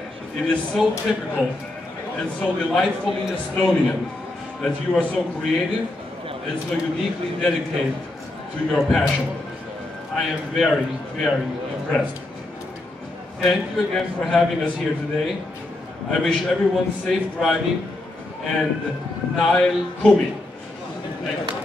It is so typical and so delightfully Estonian that you are so creative and so uniquely dedicated to your passion. I am very, very impressed. Thank you again for having us here today. I wish everyone safe driving and Nail Kumi. Thank you.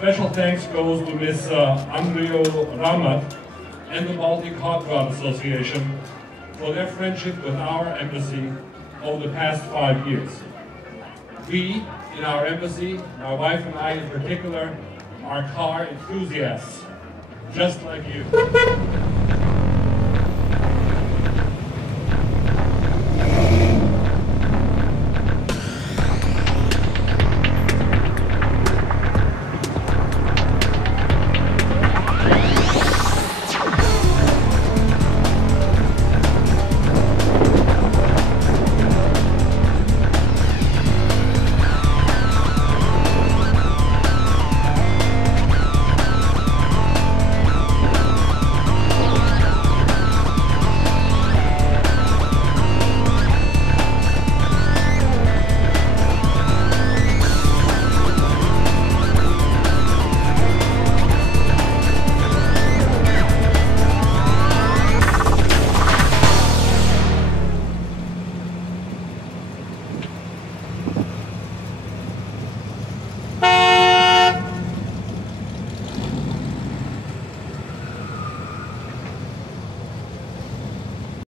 Special thanks goes to Ms. Andriu Ramat and the Baltic Hot Rod Association for their friendship with our embassy over the past 5 years. We, in our embassy, my wife and I in particular, are car enthusiasts, just like you.